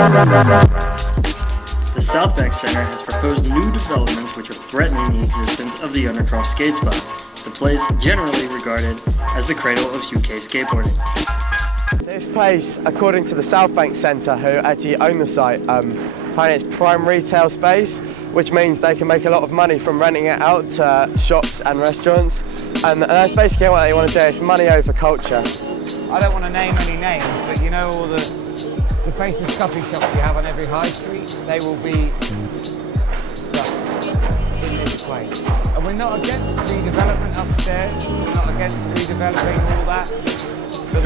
The Southbank Centre has proposed new developments which are threatening the existence of the undercroft skate spot, the place generally regarded as the cradle of UK skateboarding. This place, according to the Southbank Centre, who actually own the site, apparently it's prime retail space, which means they can make a lot of money from renting it out to shops and restaurants. And that's basically what they want to do, it's money over culture. I don't want to name any names, but you know all the faceless coffee shops you have on every high street, they will be stuck in this place. And we're not against redevelopment upstairs, we're not against redeveloping all that, but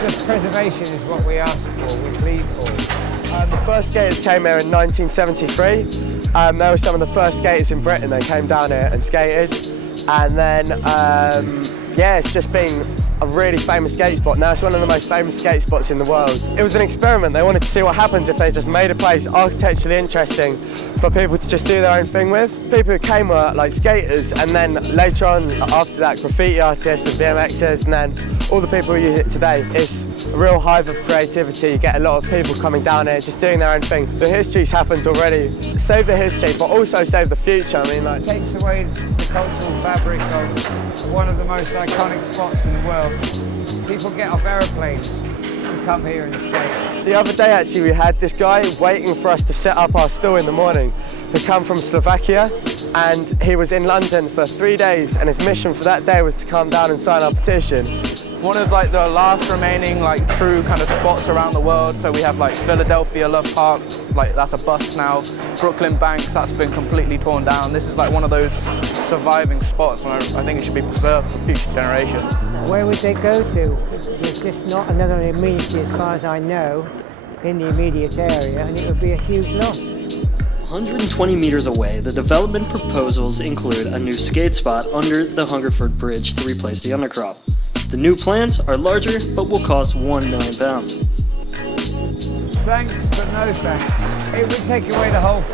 just preservation is what we ask for, we plead for. The first skaters came here in 1973. They were some of the first skaters in Britain. They came down here and skated. And then, yeah, it's just been a really famous skate spot. Now it's one of the most famous skate spots in the world. It was an experiment. They wanted to see what happens if they just made a place architecturally interesting for people to just do their own thing with. People who came were like skaters, and then later on, after that, graffiti artists and BMXers, and then all the people who use it today. It's a real hive of creativity. You get a lot of people coming down here just doing their own thing. The history's happened already. Save the history, but also save the future. I mean, like, it takes away the cultural fabric of one of the most iconic spots in the world. People get off aeroplanes to come here and skate. The other day, actually, we had this guy waiting for us to set up our stall in the morning. He come from Slovakia, and he was in London for 3 days, and his mission for that day was to come down and sign our petition. One of like the last remaining like true kind of spots around the world. So we have like Philadelphia Love Park, like that's a bust now. Brooklyn Banks, that's been completely torn down. This is like one of those surviving spots, and I think it should be preserved for future generations. Where would they go to? There's just not another amenity, as far as I know, in the immediate area, and it would be a huge loss. 120 meters away, the development proposals include a new skate spot under the Hungerford Bridge to replace the undercroft. The new plans are larger, but will cost £1 million. Thanks, but no thanks. It would take away the whole...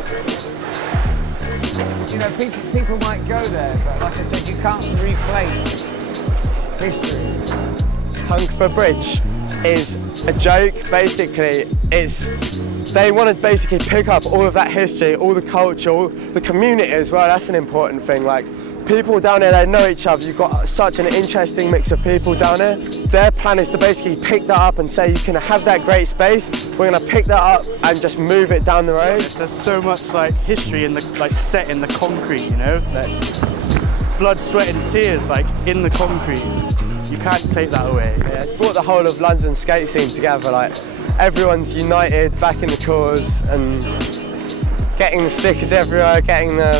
You know, people might go there, but like I said, you can't replace history. Hungerford Bridge is a joke, basically. They want to basically pick up all of that history, all the culture, all the community as well. That's an important thing. Like, people down there, they know each other. You've got such an interesting mix of people down there. Their plan is to basically pick that up and say, you can have that great space. We're going to pick that up and just move it down the road. There's so much like history in the set in the concrete, you know, like blood, sweat, and tears, like in the concrete. You can't take that away. Yeah, it's brought the whole of London skate scene together. Like, everyone's united, back in the cause, and getting the stickers everywhere, getting the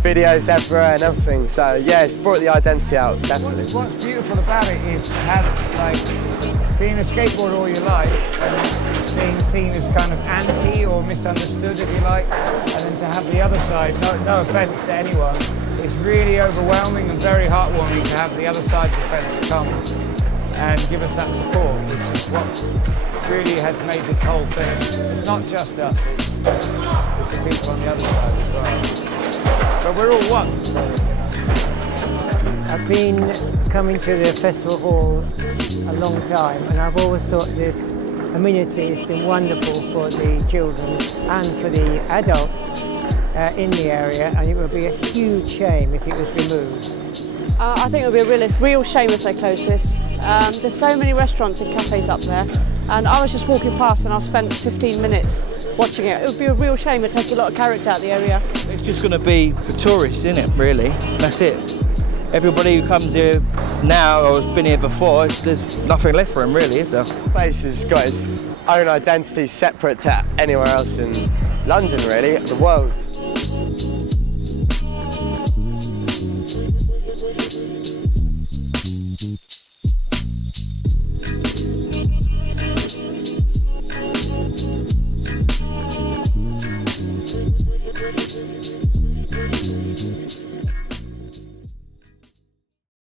videos everywhere and everything. So yeah, it's brought the identity out, definitely. What's beautiful about it is to have, like, being a skateboarder all your life and being seen as kind of anti or misunderstood, if you like, and then to have the other side, no offence to anyone, it's really overwhelming and very heartwarming to have the other side of the fence come and give us that support, which is what really has made this whole thing. It's not just us, it's the people on the other side as well. But we're all one. So, I've been coming to the festival hall a long time, and I've always thought this amenity has been wonderful for the children and for the adults in the area, and it would be a huge shame if it was removed. I think it would be a real shame if they closed this. There's so many restaurants and cafes up there, and I was just walking past and I spent 15 minutes watching it. It would be a real shame. It takes a lot of character out of the area. It's just going to be for tourists, isn't it, really? That's it. Everybody who comes here now or has been here before, there's nothing left for them, really, is there? The place has got its own identity separate to anywhere else in London, really, the world.